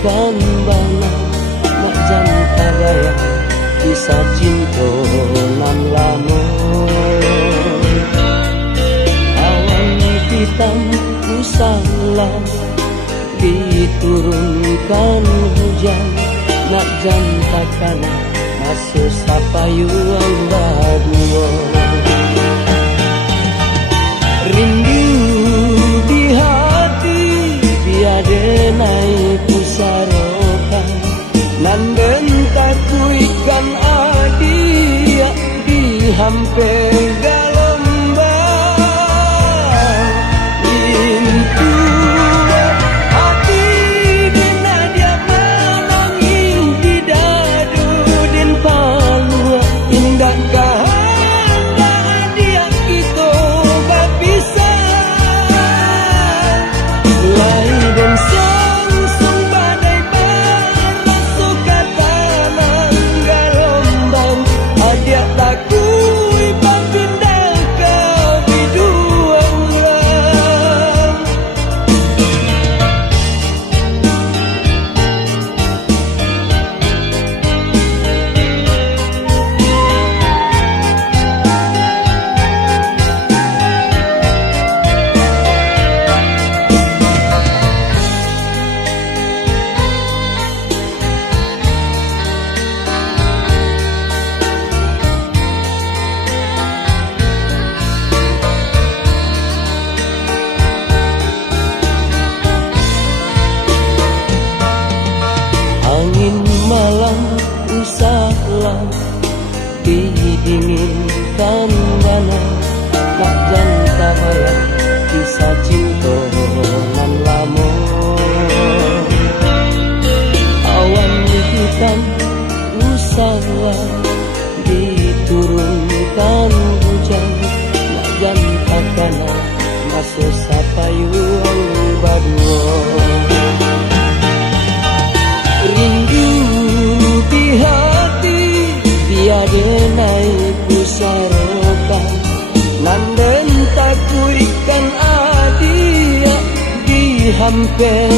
kan bana nak janta raya kisah cinta nan lama. Awan hitam usalam diturunkan hujan nak janta kana masa sapayuan badua. Rindu di hati biade naik pusarokan nan bentakku ikan adia di hampir gelombang. Pintu hati dina dia menangis di dadu din palua indah kahanda dia kita berpisah. Lai dan sangsung badai bermasuk ke tanah gelombang adia takui berpindah kau di dua orang. Angin malam usalam didinginkan bana nak janta raya kisah cinta nan lama. Awan hitam usalam diturunkan hujan nak janta kana masa sapayuan badua. Rindu di hati biade naik pusarokan nan bentakku ikan adia di hampir